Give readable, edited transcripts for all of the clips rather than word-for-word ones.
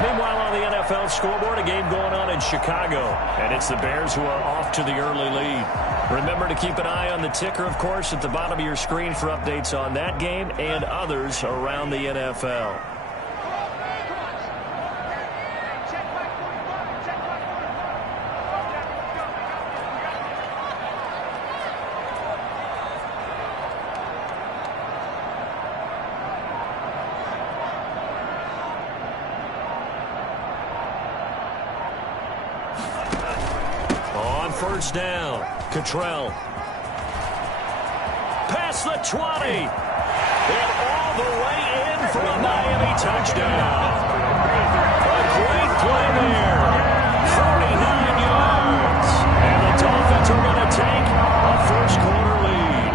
Meanwhile, on the NFL scoreboard, a game going on in Chicago. And it's the Bears who are off to the early lead. Remember to keep an eye on the ticker, of course, at the bottom of your screen for updates on that game and others around the NFL. First down. Cottrell. Past the 20. And all the way in for a Miami touchdown. A great play there. 49 yards. And the Dolphins are going to take a first-quarter lead.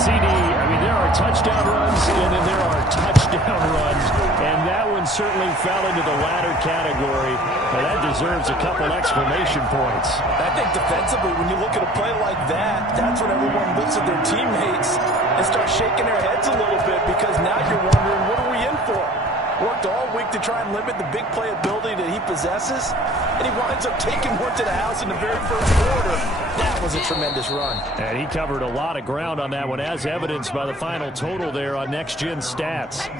CD, I mean, there are touchdown runs, and then there are touchdown runs. And that one certainly fell into the latter category. And that deserves a couple exclamation points. I think defensively, when you look at a play like that, that's when everyone looks at their teammates and starts shaking their heads a little bit, because now you're wondering, what are we in for? Worked all week to try and limit the big play ability that he possesses, and he winds up taking one to the house in the very first quarter. That was a tremendous run. And he covered a lot of ground on that one, as evidenced by the final total there on Next Gen Stats.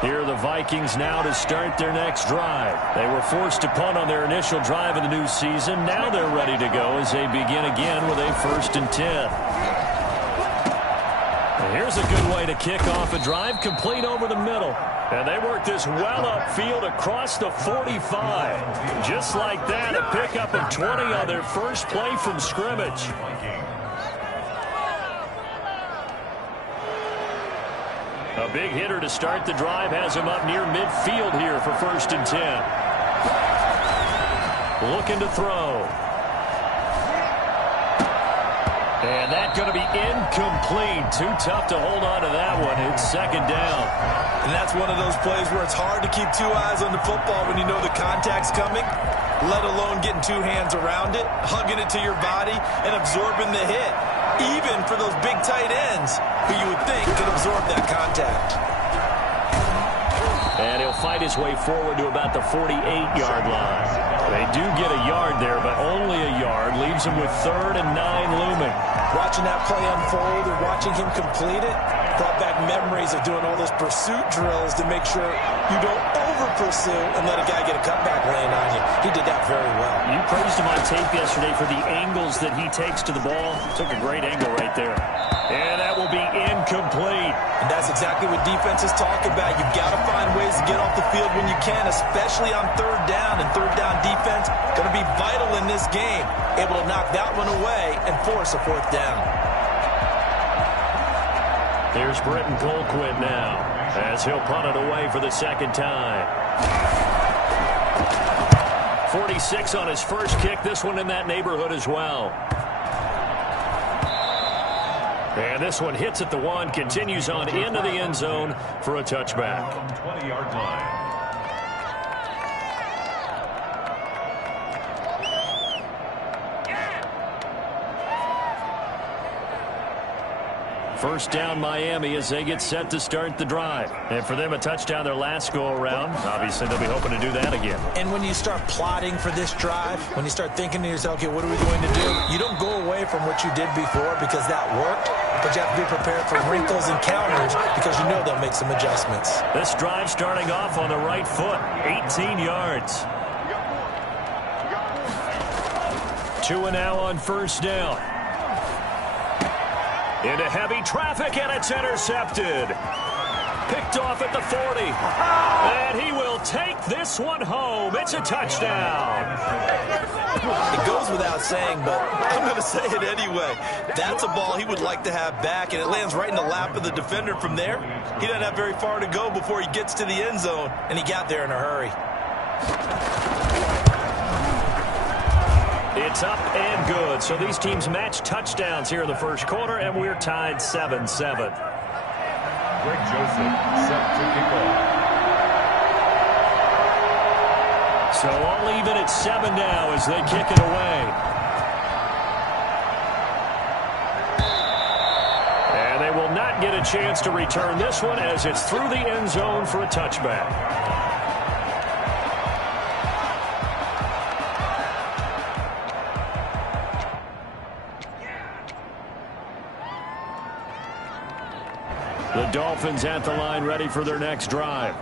Here are the Vikings now to start their next drive. They were forced to punt on their initial drive of the new season. Now they're ready to go as they begin again with a 1st and 10. And here's a good way to kick off a drive, complete over the middle. And they work this well upfield across the 45. Just like that, a pickup of 20 on their first play from scrimmage. A big hitter to start the drive has him up near midfield here for 1st and 10. Looking to throw. And that's going to be incomplete. Too tough to hold on to that one. It's 2nd down. And that's one of those plays where it's hard to keep 2 eyes on the football when you know the contact's coming, let alone getting 2 hands around it, hugging it to your body, and absorbing the hit. Even for those big tight ends who you would think could absorb that contact. And he'll fight his way forward to about the 48-yard line. They do get a yard there, but only a yard. Leaves him with 3rd and 9 looming. Watching that play unfold and watching him complete it brought back memories of doing all those pursuit drills to make sure you don't over-pursue and let a guy get a cutback lane on you. He did that very well. You praised him on tape yesterday for the angles that he takes to the ball. Took a great angle right there. And that will be incomplete. And that's exactly what defenses talk about. You've got to find ways to get off the field when you can, especially on 3rd down. And 3rd down defense going to be vital in this game. Able to knock that one away and force a 4th down. Here's Britton Colquitt now, as he'll punt it away for the 2nd time. 46 on his first kick. This one in that neighborhood as well. And this one hits at the 1, continues on into the end zone for a touchback. 20-yard line. First down Miami as they get set to start the drive. And for them, a touchdown their last go-around. Obviously, they'll be hoping to do that again. And when you start plotting for this drive, when you start thinking to yourself, okay, what are we going to do? You don't go away from what you did before because that worked, but you have to be prepared for wrinkles and counters because you know they'll make some adjustments. This drive starting off on the right foot, 18 yards. 2 and now on 1st down. Into heavy traffic, and it's intercepted. Picked off at the 40. And he will take this one home. It's a touchdown. It goes without saying, but I'm going to say it anyway. That's a ball he would like to have back, and it lands right in the lap of the defender from there. He doesn't have very far to go before he gets to the end zone, and he got there in a hurry. It's up and good. So these teams match touchdowns here in the first quarter, and we're tied 7-7. Greg Joseph set to kick off. So all even at 7 now as they kick it away. they will not get a chance to return this one as it's through the end zone for a touchback. The Dolphins at the line ready for their next drive.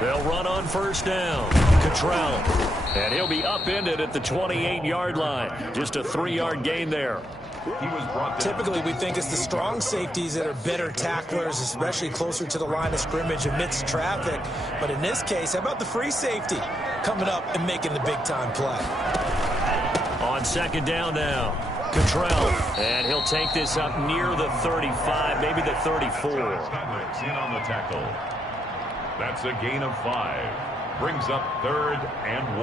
They'll run on first down. Cottrell. And he'll be upended at the 28-yard line. Just a 3-yard gain there. He was brought down. Typically, we think it's the strong safeties that are better tacklers, especially closer to the line of scrimmage amidst traffic. But in this case, how about the free safety coming up and making the big-time play? On second down now. Cottrell. And he'll take this up near the 35, maybe the 34. In on the tackle. That's a gain of 5. Brings up 3rd and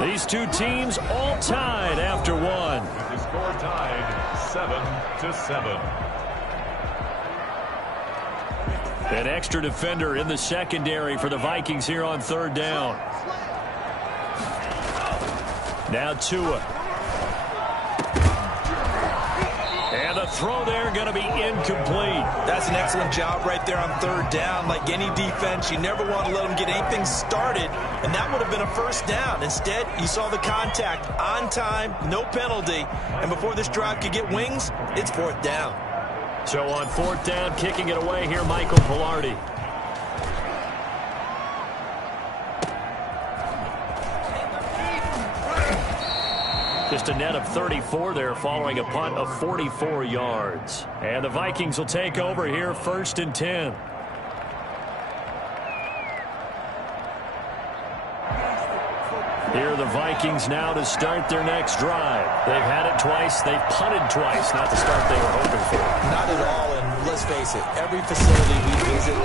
1. These two teams all tied after one. With the score tied 7-7. An extra defender in the secondary for the Vikings here on third down. Now Tua. And the throw there going to be incomplete. That's an excellent job right there on third down. Like any defense, you never want to let them get anything started, and that would have been a first down. Instead, you saw the contact on time, no penalty, and before this drive could get wings, it's fourth down. So on fourth down, kicking it away here, Michael Pilardi. Just a net of 34 there following a punt of 44 yards. And the Vikings will take over here, 1st and 10. Here are the Vikings now to start their next drive. They've had it twice. They've punted twice. Not the start they were hoping for. Not at all, and let's face it, every facility we visit,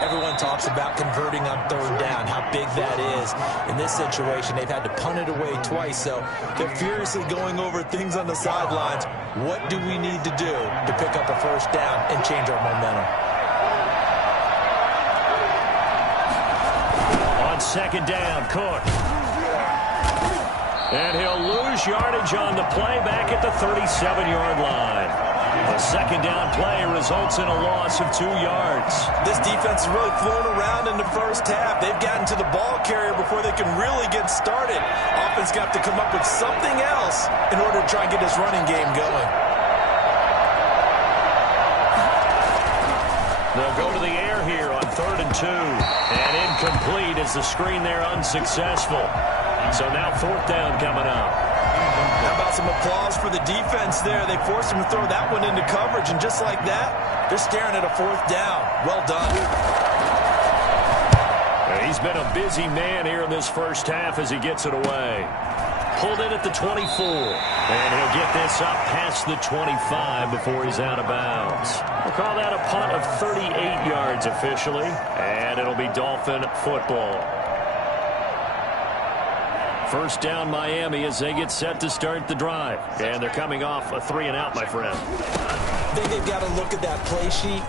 everyone talks about converting on third down, how big that is. In this situation, they've had to punt it away twice, so they're furiously going over things on the sidelines. What do we need to do to pick up a first down and change our momentum? On second down, Cook. And he'll lose yardage on the play back at the 37-yard line. A second down play results in a loss of 2 yards. This defense is really flown around in the first half. They've gotten to the ball carrier before they can really get started. Offense got to come up with something else in order to try and get this running game going. They'll go to the air here on 3rd and 2. And incomplete as the screen there unsuccessful. So now 4th down coming up. How about some applause for the defense there? They forced him to throw that one into coverage, and just like that, they're staring at a 4th down. Well done. He's been a busy man here in this first half as he gets it away. Pulled in at the 24. And he'll get this up past the 25 before he's out of bounds. We'll call that a punt of 38 yards officially, and it'll be Dolphin football. First down Miami as they get set to start the drive. And they're coming off a 3-and-out, my friend. I think they've got to look at that play sheet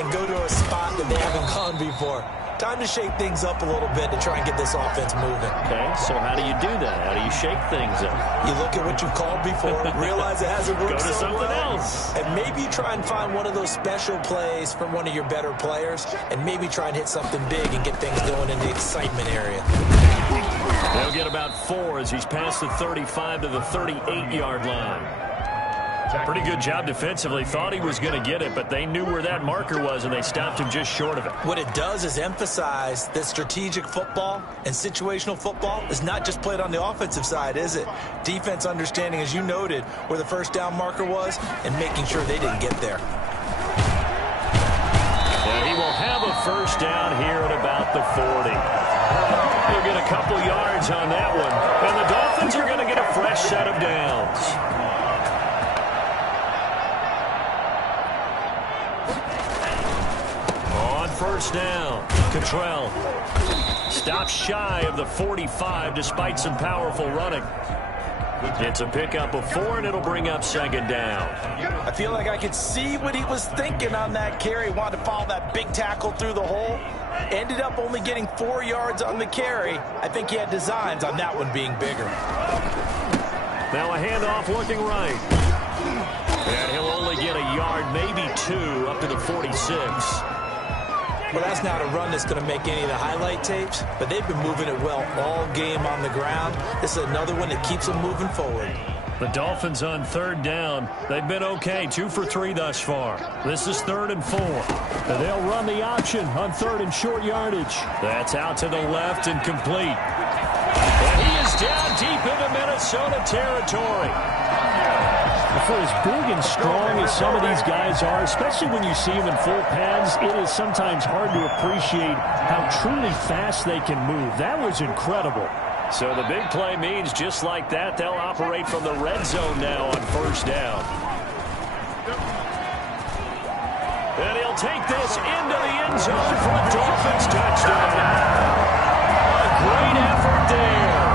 and go to a spot that they haven't gone before. Time to shake things up a little bit to try and get this offense moving. Okay, so how do you do that? How do you shake things up? You look at what you've called before, realize it hasn't worked Go to so something well, else. and maybe try and find one of those special plays from one of your better players, and maybe try and hit something big and get things going in the excitement area. They'll get about 4 as he's past the 35 to the 38-yard line. Pretty good job defensively. Thought he was going to get it, but they knew where that marker was, and they stopped him just short of it. What it does is emphasize that strategic football and situational football is not just played on the offensive side, is it? Defense understanding, as you noted, where the first down marker was and making sure they didn't get there. And he will have a first down here at about the 40. He'll get a couple yards on that one, and the Dolphins are going to get a fresh set of downs. First down, Cottrell stops shy of the 45 despite some powerful running. It's a pickup of 4, and it'll bring up second down. I feel like I could see what he was thinking on that carry. Wanted to follow that big tackle through the hole. Ended up only getting 4 yards on the carry. I think he had designs on that one being bigger. Now a handoff looking right. And he'll only get a yard, maybe 2, up to the 46. Well, that's not a run that's going to make any of the highlight tapes, but they've been moving it well all game on the ground. This is another one that keeps them moving forward. The Dolphins on third down. They've been okay, 2 for 3 thus far. This is 3rd and 4. And they'll run the option on 3rd and short yardage. That's out to the left and complete. And he is down deep into Minnesota territory. For as big and strong as some of these guys are, especially when you see them in full pads, it is sometimes hard to appreciate how truly fast they can move. That was incredible. So the big play means just like that, they'll operate from the red zone now on 1st down. And he'll take this into the end zone for a Dolphins touchdown. A great effort there.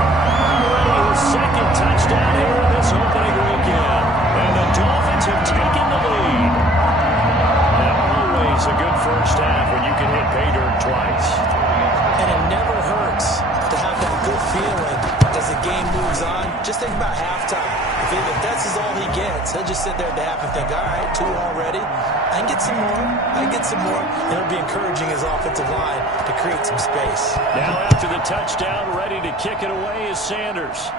Already his 2nd touchdown here in this opening weekend. And the Dolphins have taken the lead. And always a good first half when you can hit pay dirt twice. And it never hurts to have that good feeling as the game moves on. Just think about halftime. If that's all he gets, he'll just sit there at the half and think, all right, 2 already. I can get some more. I can get some more. And it'll be encouraging his offensive line to create some space. Now after the touchdown, ready to kick it away is Sanders.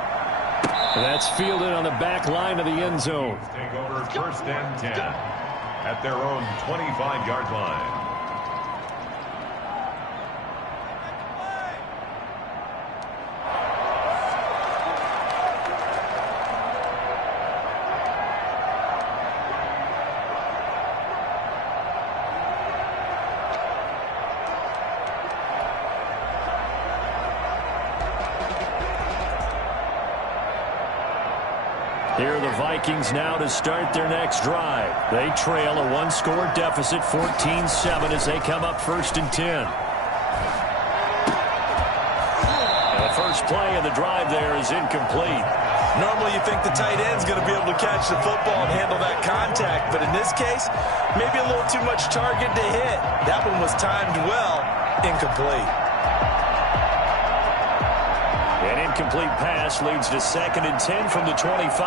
And that's fielded on the back line of the end zone. Take over 1st and 10 at their own 25-yard line. Here are the Vikings now to start their next drive. They trail a 1-score deficit, 14-7, as they come up 1st and 10. And the first play of the drive there is incomplete. Normally you think the tight end's going to be able to catch the football and handle that contact, but in this case, maybe a little too much target to hit. That one was timed well, incomplete. An incomplete pass leads to 2nd and 10 from the 25.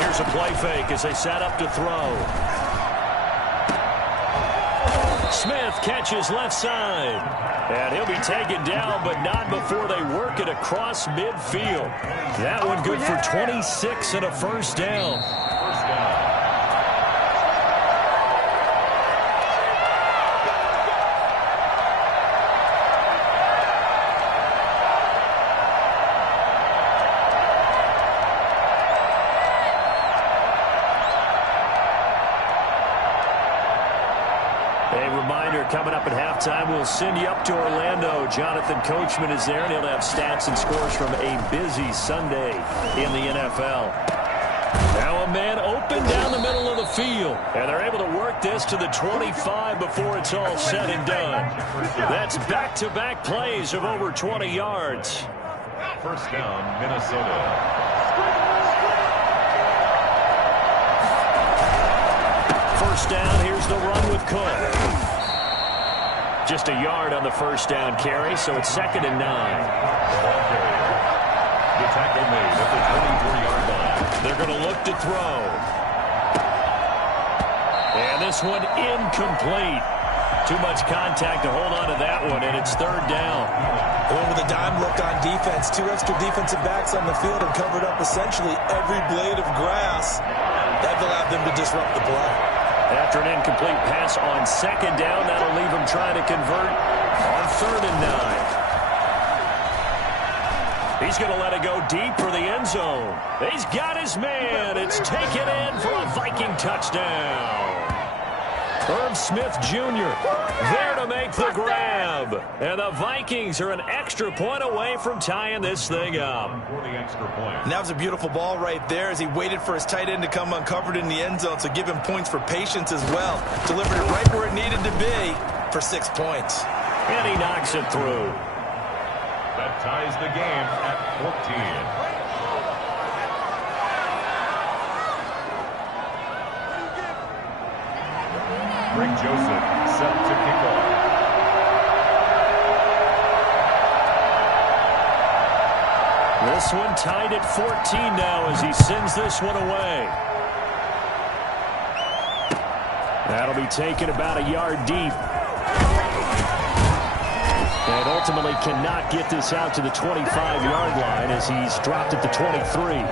Here's a play fake as they set up to throw. Smith catches left side. And he'll be taken down, but not before they work it across midfield. That one good for 26 and a 1st down. Coming up at halftime, we'll send you up to Orlando. Jonathan Coachman is there, and he'll have stats and scores from a busy Sunday in the NFL. Now a man open down the middle of the field, and they're able to work this to the 25 before it's all said and done. That's back-to-back plays of over 20 yards. 1st down, Minnesota. First down, here's the run with Cook. Just a yard on the 1st down carry, so it's 2nd and 9. The tackle made at the 24-yard line. They're going to look to throw. And this one incomplete. Too much contact to hold on to that one, and it's 3rd down. Going with a dime look on defense. 2 extra defensive backs on the field and covered up essentially every blade of grass. That allowed them to disrupt the play. After an incomplete pass on 2nd down, that'll leave him trying to convert on 3rd and 9. He's going to let it go deep for the end zone. He's got his man. It's taken in for a Viking touchdown. Herb Smith Jr. there to make the grab. And the Vikings are an extra point away from tying this thing up. And that was a beautiful ball right there as he waited for his tight end to come uncovered in the end zone, so give him points for patience as well. Delivered it right where it needed to be for 6 points. And he knocks it through. That ties the game at 14. Greg Joseph set to kick off. This one tied at 14 now as he sends this one away. That'll be taken about a yard deep. And ultimately cannot get this out to the 25-yard line as he's dropped at the 23.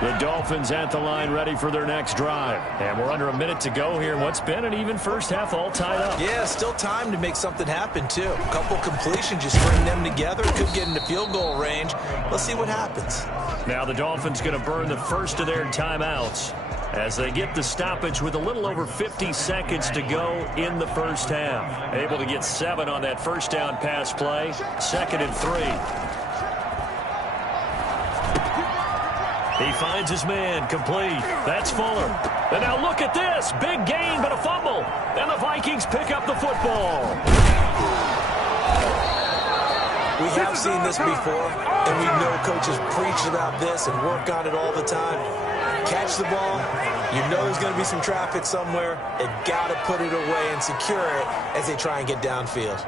The Dolphins at the line ready for their next drive. And we're under a minute to go here in what's been an even first half, all tied up. Yeah, still time to make something happen, too. A couple completions, just string them together. Could get into field goal range. Let's see what happens. Now the Dolphins going to burn the first of their timeouts as they get the stoppage with a little over 50 seconds to go in the first half. Able to get 7 on that first down pass play. 2nd and 3. He finds his man, complete. That's Fuller. And now look at this. Big gain, but a fumble. And the Vikings pick up the football. We have seen this before, and we know coaches preach about this and work on it all the time. Catch the ball. You know there's going to be some traffic somewhere. They've got to put it away and secure it as they try and get downfield.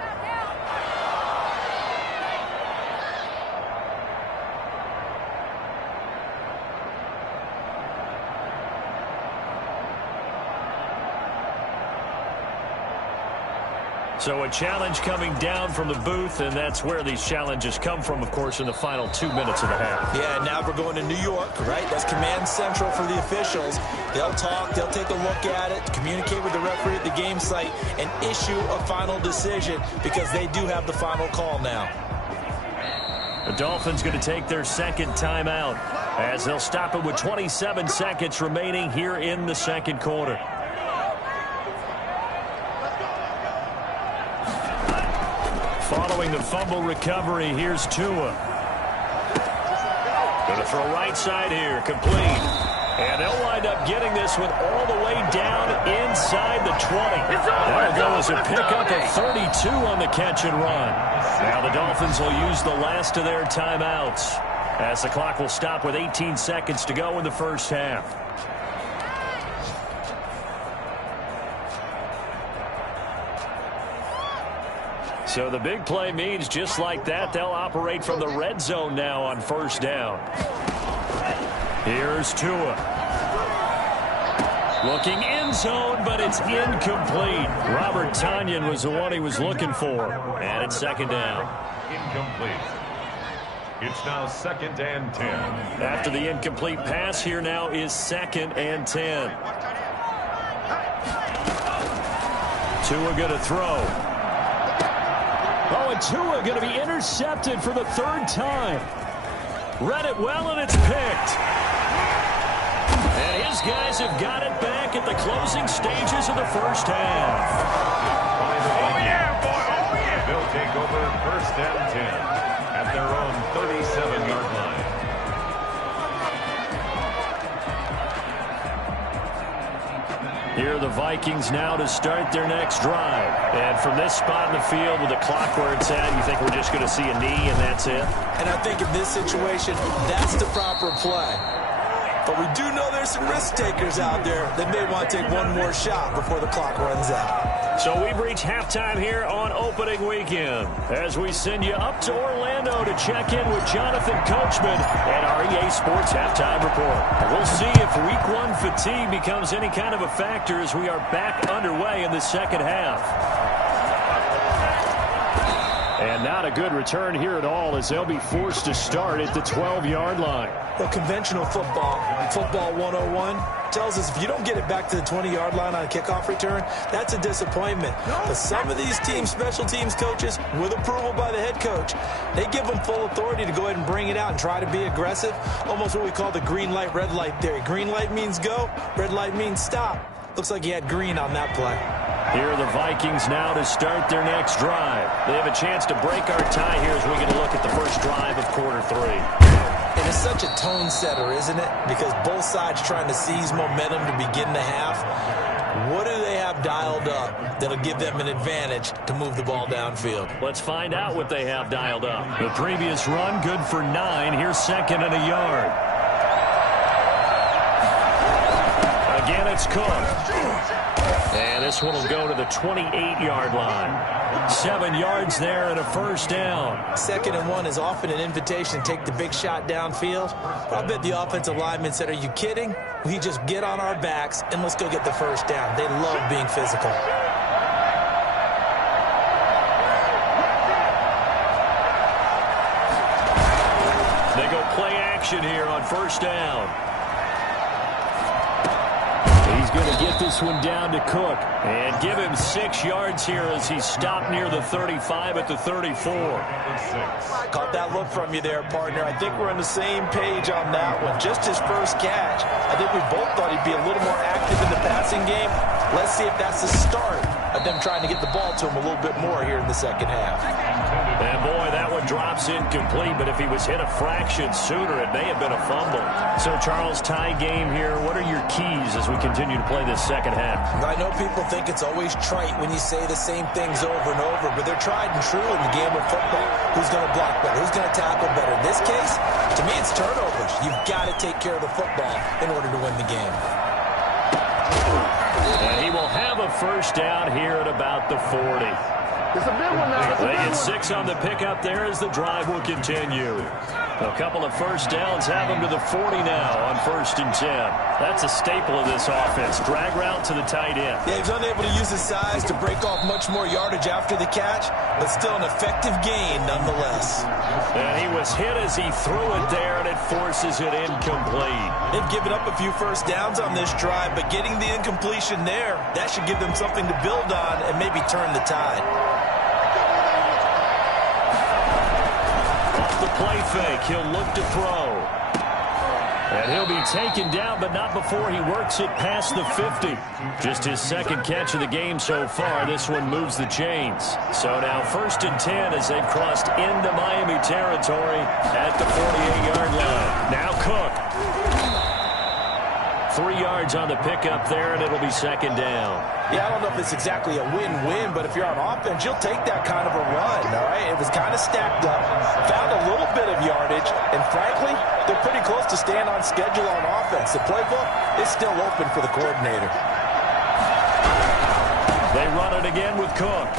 So a challenge coming down from the booth, and that's where these challenges come from, of course, in the final 2 minutes of the half. Yeah, now we're going to New York, right? That's command central for the officials. They'll talk, they'll take a look at it, communicate with the referee at the game site, and issue a final decision because they do have the final call now. The Dolphins going to take their second timeout as they'll stop it with 27 seconds remaining here in the second quarter. Following the fumble recovery, here's Tua. Going to throw right side here, complete. And they'll wind up getting this one all the way down inside the 20. That'll go as a pickup of 32 on the catch and run. Now the Dolphins will use the last of their timeouts as the clock will stop with 18 seconds to go in the first half. So the big play means just like that, they'll operate from the red zone now on first down. Here's Tua. Looking end zone, but it's incomplete. Robert Tonyan was the one he was looking for. And it's second down. Incomplete. It's now 2nd and 10. After the incomplete pass, here now is 2nd and 10. Tua going to throw. Oh, and Tua going to be intercepted for the 3rd time. Read it well, and it's picked. And his guys have got it back at the closing stages of the first half. Oh, yeah, boy. Oh, yeah. They'll take over 1st and 10 at their own 37-yard line. Here are the Vikings now to start their next drive. And from this spot in the field with the clock where it's at, you think we're just going to see a knee and that's it? And I think in this situation, that's the proper play. But we do know there's some risk takers out there that may want to take one more shot before the clock runs out. So we've reached halftime here on opening weekend as we send you up to Orlando to check in with Jonathan Coachman and our EA Sports Halftime Report. And we'll see if Week 1 fatigue becomes any kind of a factor as we are back underway in the second half. And not a good return here at all as they'll be forced to start at the 12-yard line. Well, conventional football 101, tells us if you don't get it back to the 20-yard line on a kickoff return, that's a disappointment. But some of these teams, special teams coaches, with approval by the head coach, they give them full authority to go ahead and bring it out and try to be aggressive. Almost what we call the green light, red light theory. Green light means go, red light means stop. Looks like he had green on that play. Here are the Vikings now to start their next drive. They have a chance to break our tie here as we get a look at the first drive of quarter 3. And it's such a tone setter, isn't it? Because both sides trying to seize momentum to begin the half. What do they have dialed up that'll give them an advantage to move the ball downfield. Let's find out what they have dialed up. The previous run, good for 9. Here's 2nd and a yard. Again, it's Cook. And this one will go to the 28-yard line. 7 yards there and a first down. 2nd and 1 is often an invitation to take the big shot downfield. But I bet the offensive lineman said, are you kidding? We just get on our backs and let's go get the first down. They love being physical. They go play action here on first down. He's going to get this one down to Cook and give him 6 yards here as he stopped near the 35 at the 34. Caught that look from you there, partner. I think we're on the same page on that one. Just his first catch. I think we both thought he'd be a little more active in the passing game. Let's see if that's the start of them trying to get the ball to him a little bit more here in the second half. And boy, that one drops incomplete, but if he was hit a fraction sooner, it may have been a fumble. So, Charles, tie game here. What are your keys as we continue to play this second half? I know people think it's always trite when you say the same things over and over, but they're tried and true in the game of football. Who's going to block better? Who's going to tackle better? In this case, to me, it's turnovers. You've got to take care of the football in order to win the game. And he will have a first down here at about the 40. It's a big one now. They get 6 on the pickup there as the drive will continue. A couple of first downs have them to the 40 now on 1st and 10. That's a staple of this offense. Drag route to the tight end. Yeah, he's unable to use his size to break off much more yardage after the catch, but still an effective gain nonetheless. And he was hit as he threw it there, and it forces it incomplete. They've given up a few first downs on this drive, but getting the incompletion there, that should give them something to build on and maybe turn the tide. Off the play fake, he'll look to throw. And he'll be taken down, but not before he works it past the 50. Just his 2nd catch of the game so far. This one moves the chains. So now 1st and 10 as they've crossed into Miami territory at the 48-yard line. Now Cook. 3 yards on the pickup there, and it'll be 2nd down. Yeah, I don't know if it's exactly a win-win, but if you're on offense, you'll take that kind of a run, all right? It was kind of stacked up, found a little bit of yardage, and frankly, they're pretty close to staying on schedule on offense. The playbook is still open for the coordinator. They run it again with Cook.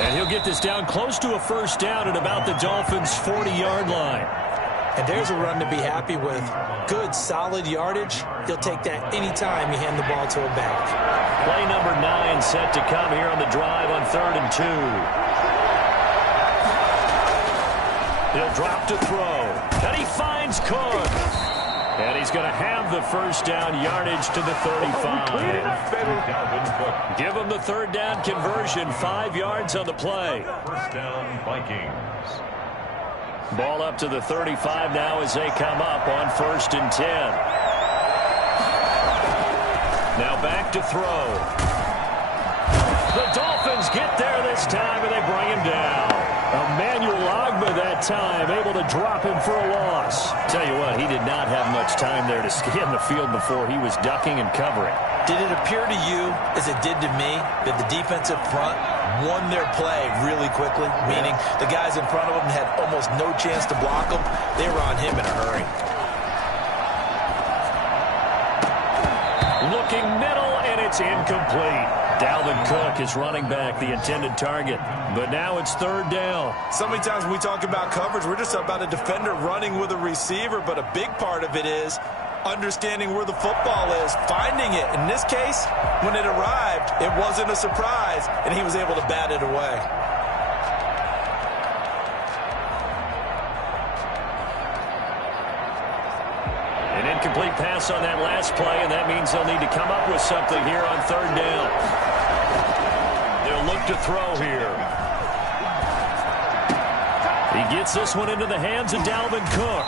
And he'll get this down close to a first down at about the Dolphins' 40-yard line. And there's a run to be happy with. Good, solid yardage. He'll take that anytime you hand the ball to a back. Play number 9 set to come here on the drive on 3rd and 2. He'll drop to throw. And he finds Cook. And he's going to have the first down yardage to the 35. Give him the 3rd down conversion. 5 yards on the play. First down, Vikings. Ball up to the 35 now as they come up on 1st and 10. Now back to throw. The Dolphins get there this time, and they bring him down. Emmanuel Ogbah that time, able to drop him for a loss. Tell you what, he did not have much time there to scan the field before he was ducking and covering. Did it appear to you, as it did to me, that the defensive front won their play really quickly? Meaning the guys in front of them had almost no chance to block them. They were on him in a hurry. Looking middle, and it's incomplete. Dalvin Cook is running back, the intended target. But now it's 3rd down. So many times when we talk about coverage, we're just about a defender running with a receiver, but a big part of it is understanding where the football is, finding it. In this case, when it arrived, it wasn't a surprise, and he was able to bat it away. An incomplete pass on that last play, and that means they'll need to come up with something here on 3rd down. They'll look to throw here. He gets this one into the hands of Dalvin Cook.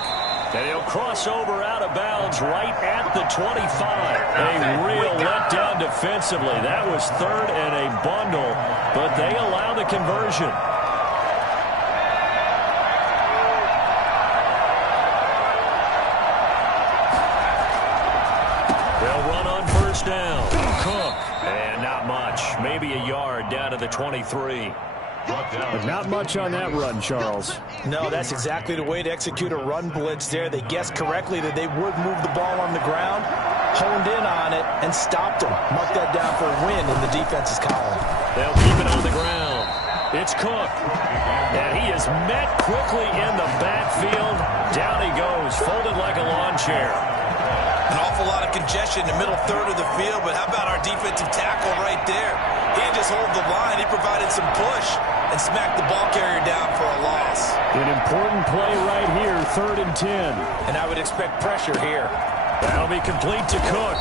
And he'll cross over out of bounds right at the 25. A real letdown defensively. That was 3rd and a bundle, but they allow the conversion. They'll run on 1st down. Cook And not much. Maybe a yard down to the 23. But not much on that run, Charles. No, that's exactly the way to execute a run blitz there. They guessed correctly that they would move the ball on the ground, honed in on it, and stopped them. Mark that down for a win in the defense's column. They'll keep it on the ground. It's Cook. And he is met quickly in the backfield. Down he goes, folded like a lawn chair. An awful lot of congestion in the middle third of the field, but how about our defensive tackle right there? He didn't just hold the line. He provided some push and smacked the ball carrier down for a loss. An important play right here, 3rd and 10. And I would expect pressure here. That'll be complete to Cook.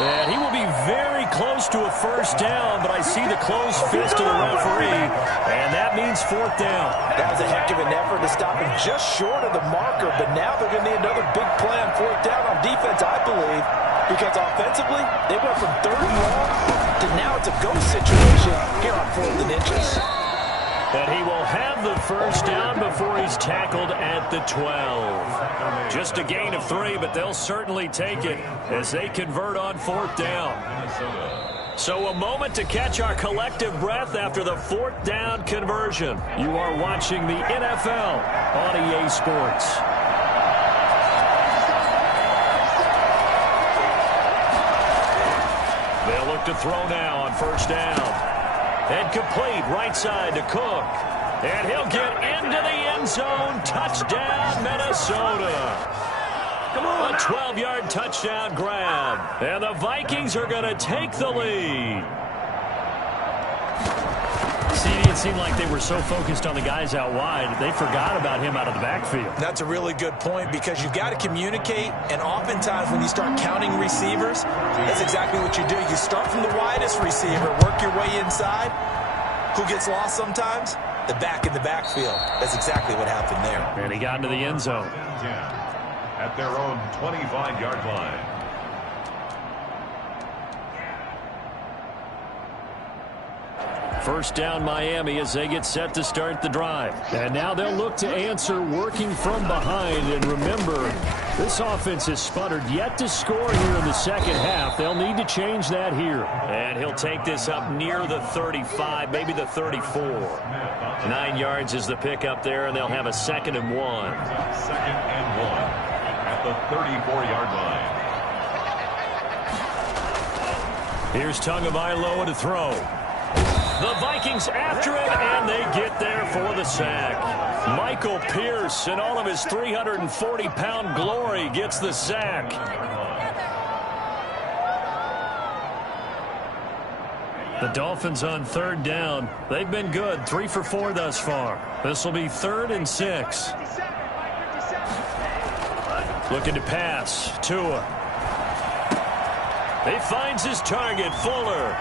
And he will be very close to a first down, but I see the closed fist of the referee, and that means 4th down. That was a heck of an effort to stop him just short of the marker, but now they're going to need another big play on 4th down on defense, I believe, because offensively, they went from 3rd and long to now it's a go situation here on 4th and inches. And he will have the first down before he's tackled at the 12. Just a gain of 3, but they'll certainly take it as they convert on 4th down. So a moment to catch our collective breath after the 4th down conversion. You are watching the NFL on EA Sports. They'll look to throw now on 1st down. And complete right side to Cook. And he'll get into the end zone. Touchdown, Minnesota. Come on. A 12-yard touchdown grab. And the Vikings are going to take the lead. It seemed like they were so focused on the guys out wide, they forgot about him out of the backfield. That's a really good point because you've got to communicate, and oftentimes when you start counting receivers, that's exactly what you do. You start from the widest receiver, work your way inside. Who gets lost sometimes? The back in the backfield. That's exactly what happened there. And he got into the end zone. At their own 25-yard line. First down Miami as they get set to start the drive. And now they'll look to answer working from behind. And remember, this offense has sputtered yet to score here in the second half. They'll need to change that here. And he'll take this up near the 35, maybe the 34. 9 yards is the pickup there, and they'll have a 2nd and 1. 2nd and 1 at the 34-yard line. Here's Tagovailoa to throw. The Vikings after him, and they get there for the sack. Michael Pierce, in all of his 340-pound glory, gets the sack. The Dolphins on 3rd down. They've been good, 3 for 4 thus far. This will be 3rd and 6. Looking to pass. Tua. He finds his target, Fuller.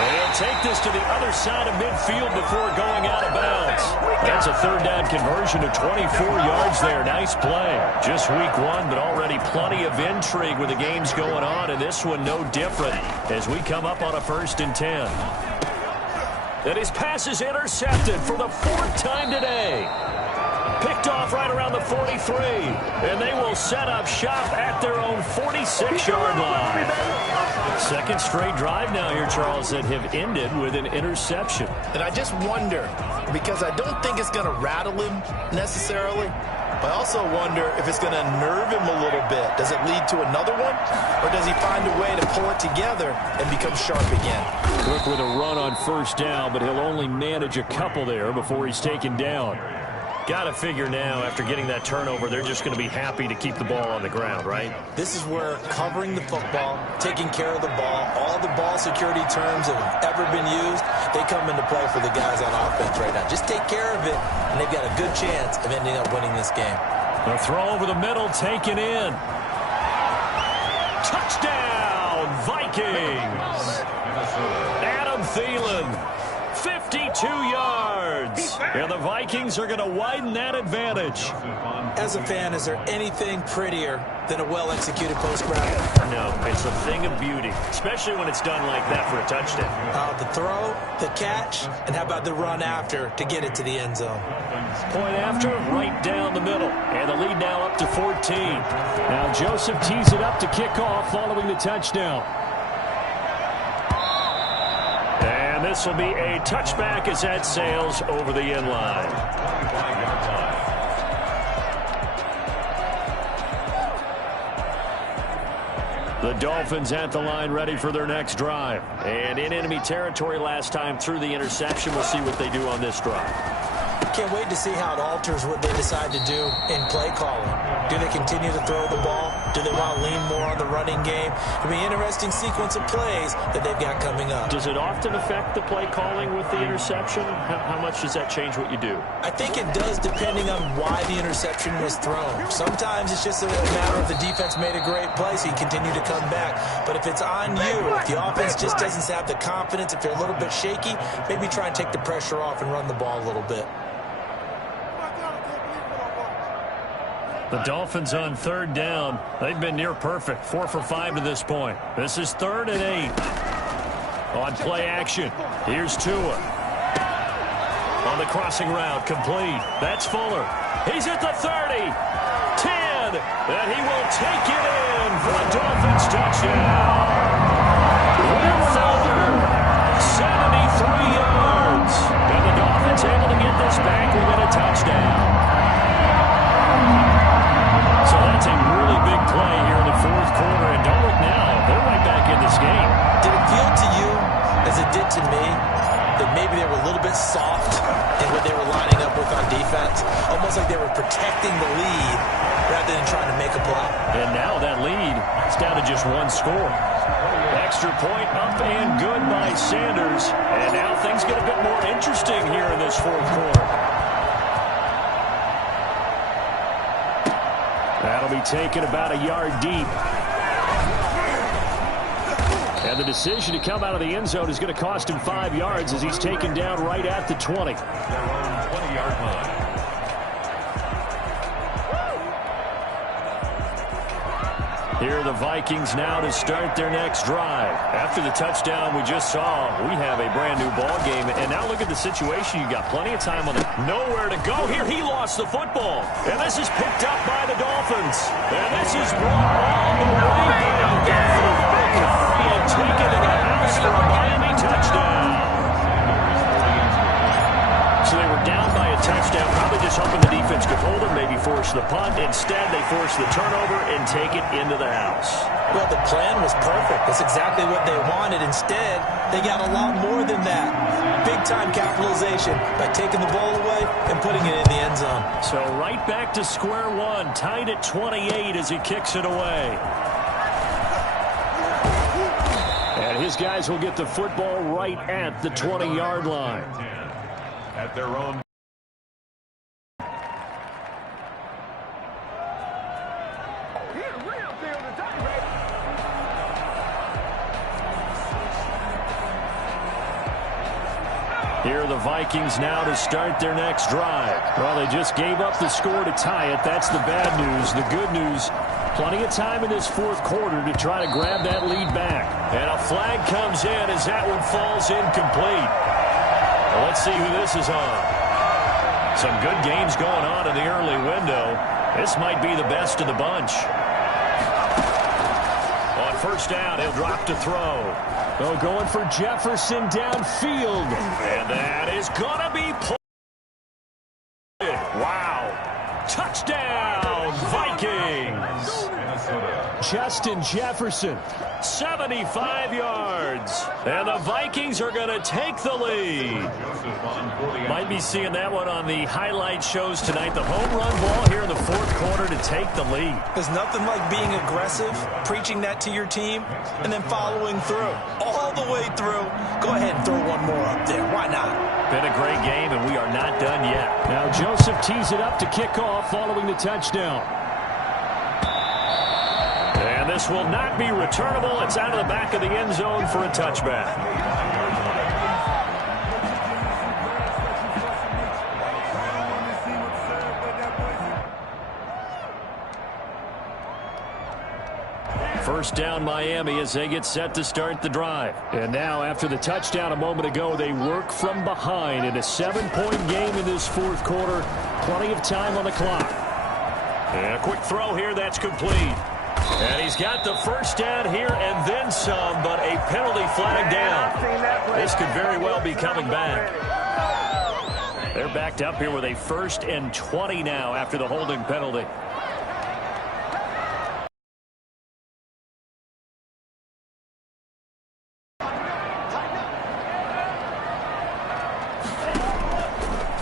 And he'll take this to the other side of midfield before going out of bounds. That's a 3rd down conversion of 24 yards there. Nice play. Just week 1, but already plenty of intrigue with the games going on, and this one no different as we come up on a 1st and 10. And his pass is intercepted for the 4th time today. Picked off right around the 43, and they will set up shop at their own 46-yard line. 2nd straight drive now here, Charles, that have ended with an interception. And I just wonder, because I don't think it's going to rattle him necessarily, but I also wonder if it's going to nerve him a little bit. Does it lead to another one, or does he find a way to pull it together and become sharp again? Quick with a run on 1st down, but he'll only manage a couple there before he's taken down. Got to figure now, after getting that turnover, they're just going to be happy to keep the ball on the ground, right? This is where covering the football, taking care of the ball, all the ball security terms that have ever been used, they come into play for the guys on offense right now. Just take care of it, and they've got a good chance of ending up winning this game. The throw over the middle, taken in. Touchdown, Vikings! Adam Thielen, 52 yards. And the Vikings are going to widen that advantage. As a fan, is there anything prettier than a well-executed post route? No, it's a thing of beauty, especially when it's done like that for a touchdown. The throw, the catch, and how about the run after to get it to the end zone? Point after, right down the middle. And the lead now up to 14. Now Joseph tees it up to kick off following the touchdown. And this will be a touchback as that sails over the end line. The Dolphins at the line ready for their next drive. And in enemy territory last time through the interception. We'll see what they do on this drive. Can't wait to see how it alters what they decide to do in play calling. Do they continue to throw the ball? Do they want to lean more on the running game? It'll be an interesting sequence of plays that they've got coming up. Does it often affect the play calling with the interception? How much does that change what you do? I think it does depending on why the interception was thrown. Sometimes it's just a matter of the defense made a great play, so you continue to come back. But if it's on you, if the offense just doesn't have the confidence, if they're a little bit shaky, maybe try and take the pressure off and run the ball a little bit. The Dolphins on third down. They've been near perfect. 4 for 5 to this point. This is 3rd and 8. On play action. Here's Tua. On the crossing route. Complete. That's Fuller. He's at the 30. 10. And he will take it in for a Dolphins touchdown. Will Fuller. 73 yards. And the Dolphins able to get this back with a touchdown. So that's a really big play here in the 4th quarter. And don't look now. They're right back in this game. Did it feel to you, as it did to me, that maybe they were a little bit soft in what they were lining up with on defense? Almost like they were protecting the lead rather than trying to make a play. And now that lead is down to just 1 score. Extra point up and good by Sanders. And now things get a bit more interesting here in this 4th quarter. That'll be taken about a yard deep. And the decision to come out of the end zone is going to cost him 5 yards as he's taken down right at the 20. 20-yard line. Here are the Vikings now to start their next drive. After the touchdown we just saw, we have a brand new ball game. And now look at the situation. You got plenty of time on the nowhere to go here. He lost the football. And this is picked up by the Dolphins. And this is brought all the way and taken to the house for a Miami touchdown. So they were down by a touchdown, probably just hoping the defense could hold them, maybe force the punt. Instead, they force the turnover and take it into the house. Well, the plan was perfect. That's exactly what they wanted. Instead, they got a lot more than that. Big-time capitalization by taking the ball away and putting it in the end zone. So right back to square one, tied at 28 as he kicks it away. And his guys will get the football right at the 20-yard line. At their own. Here are the Vikings now to start their next drive. Well, they just gave up the score to tie it. That's the bad news. The good news, plenty of time in this 4th quarter to try to grab that lead back. And a flag comes in as that one falls incomplete. Well, let's see who this is on. Some good games going on in the early window. This might be the best of the bunch. On first down, he'll drop to throw. Oh, going for Jefferson downfield. And that is going to be pulled. Wow. Touchdown, Vikings. Justin Jefferson, 75 yards. And the Vikings are going to take the lead. Might be seeing that one on the highlight shows tonight. The home run ball here in the 4th quarter to take the lead. There's nothing like being aggressive, preaching that to your team, and then following through. All the way through. Go ahead and throw one more up there. Why not? Been a great game, and we are not done yet. Now Joseph tees it up to kick off following the touchdown. And this will not be returnable. It's out of the back of the end zone for a touchback. First down Miami as they get set to start the drive. And now after the touchdown a moment ago, they work from behind in a 7-point game in this 4th quarter. Plenty of time on the clock. And a quick throw here, that's complete. And he's got the first down here and then some, but a penalty flag down. This could very well be coming back. They're backed up here with a 1st and 20 now after the holding penalty.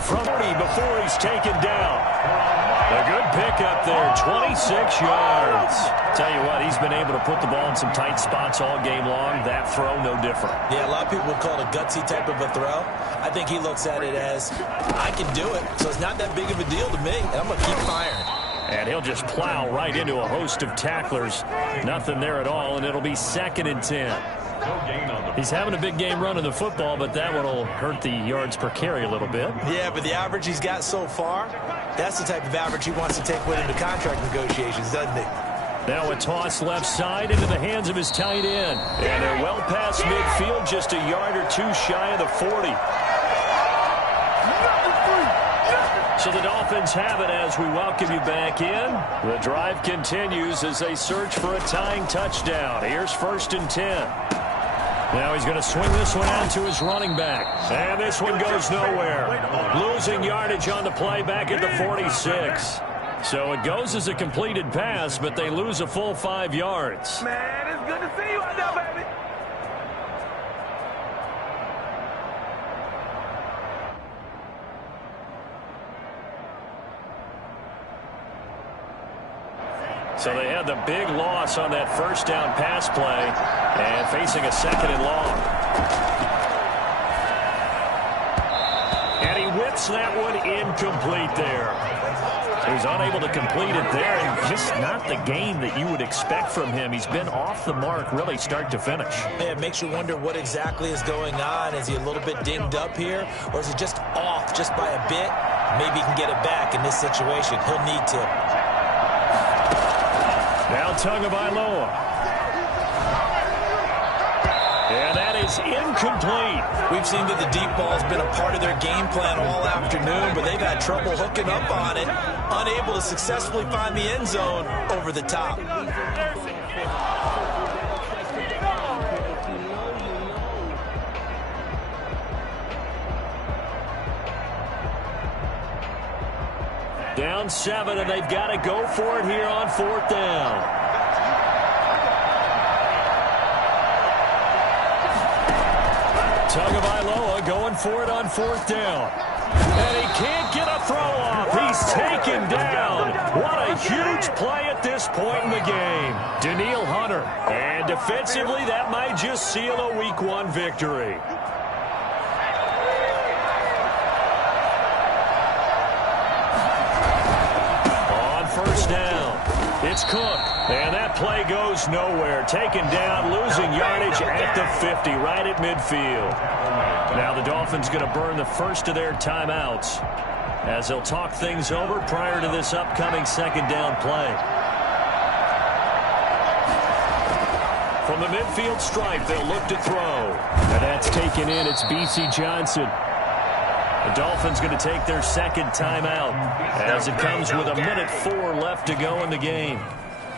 From 40 before he's taken down. A good pickup there, 26 yards. Tell you what, he's been able to put the ball in some tight spots all game long. That throw, no different. Yeah, a lot of people would call it a gutsy type of a throw. I think he looks at it as, I can do it, so it's not that big of a deal to me, and I'm going to keep firing. And he'll just plow right into a host of tacklers. Nothing there at all, and it'll be 2nd and 10. He's having a big game running the football, but that one will hurt the yards per carry a little bit. Yeah, but the average he's got so far, that's the type of average he wants to take with him to contract negotiations, doesn't he? Now a toss left side into the hands of his tight end. And they're well past midfield, just a yard or two shy of the 40. So the Dolphins have it as we welcome you back in. The drive continues as they search for a tying touchdown. Here's 1st and 10. Now he's going to swing this one out to his running back. And this one goes nowhere. Losing yardage on the play back at the 46. So it goes as a completed pass, but they lose a full 5 yards. Man, it's good to see you out there, baby. So they had the big loss on that 1st down pass play and facing a 2nd and long. And he whips that one incomplete there. He was unable to complete it there, and just not the game that you would expect from him. He's been off the mark really start to finish. Yeah, it makes you wonder what exactly is going on. Is he a little bit dinged up here, or is he just off just by a bit? Maybe he can get it back in this situation. He'll need to. Now Tagovailoa. And that is incomplete. We've seen that the deep ball has been a part of their game plan all afternoon, but they've had trouble hooking up on it, unable to successfully find the end zone over the top. Down 7, and they've got to go for it here on 4th down. Tagovailoa going for it on 4th down. And he can't get a throw off. He's taken down. What a huge play at this point in the game. Danielle Hunter. And defensively, that might just seal a Week 1 victory. It's Cook, and that play goes nowhere. Taken down, losing yardage at the 50, right at midfield. Now the Dolphins going to burn the first of their timeouts as they'll talk things over prior to this upcoming 2nd down play. From the midfield stripe, they'll look to throw. And that's taken in. It's B.C. Johnson. The Dolphins going to take their 2nd timeout as it comes with 1:04 left to go in the game.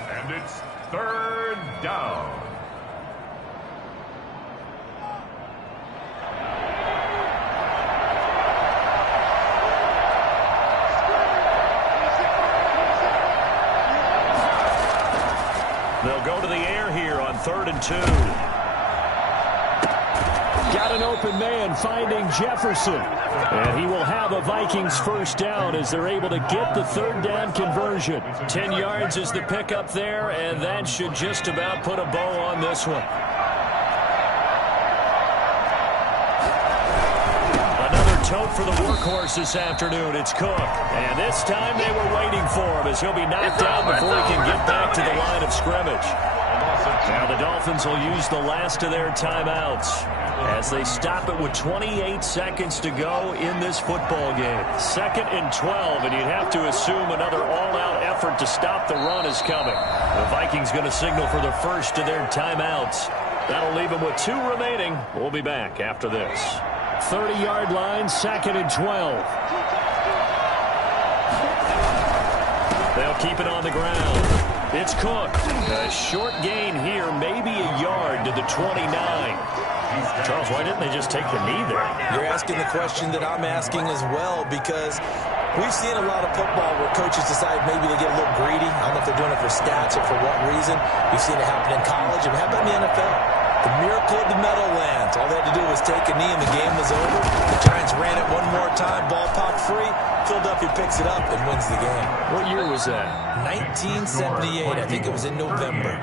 And it's 3rd down. They'll go to the air here on 3rd and 2. Got an open man finding Jefferson. And he will have a Vikings 1st down as they're able to get the 3rd down conversion. 10 yards is the pickup there, and that should just about put a bow on this one. Another tote for the workhorse this afternoon. It's Cook. And this time they were waiting for him as he'll be knocked down before he can get back to the line of scrimmage. Now the Dolphins will use the last of their timeouts as they stop it with 28 seconds to go in this football game. 2nd and 12, and you'd have to assume another all-out effort to stop the run is coming. The Vikings going to signal for the first of their timeouts. That'll leave them with 2 remaining. We'll be back after this. 30-yard line, 2nd and 12. They'll keep it on the ground. It's Cook. A short gain here, maybe a yard to the 29. Charles, why didn't they just take the knee there? You're asking the question that I'm asking as well, because we've seen a lot of football where coaches decide maybe they get a little greedy. I don't know if they're doing it for stats or for what reason. We've seen it happen in college, and how about in the NFL? The miracle of the Meadowlands. All they had to do was take a knee, and the game was over. The Giants ran it one more time. Ball popped free. Philadelphia picks it up and wins the game. What year was that? 1978. I think it was in November.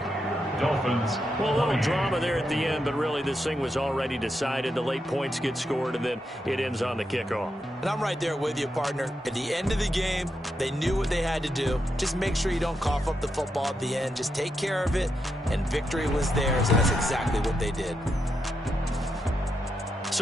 Dolphins. Well, a little drama there at the end, but really this thing was already decided. The late points get scored, and then it ends on the kickoff. And I'm right there with you, partner. At the end of the game, they knew what they had to do. Just make sure you don't cough up the football at the end. Just take care of it, and victory was theirs, and that's exactly what they did.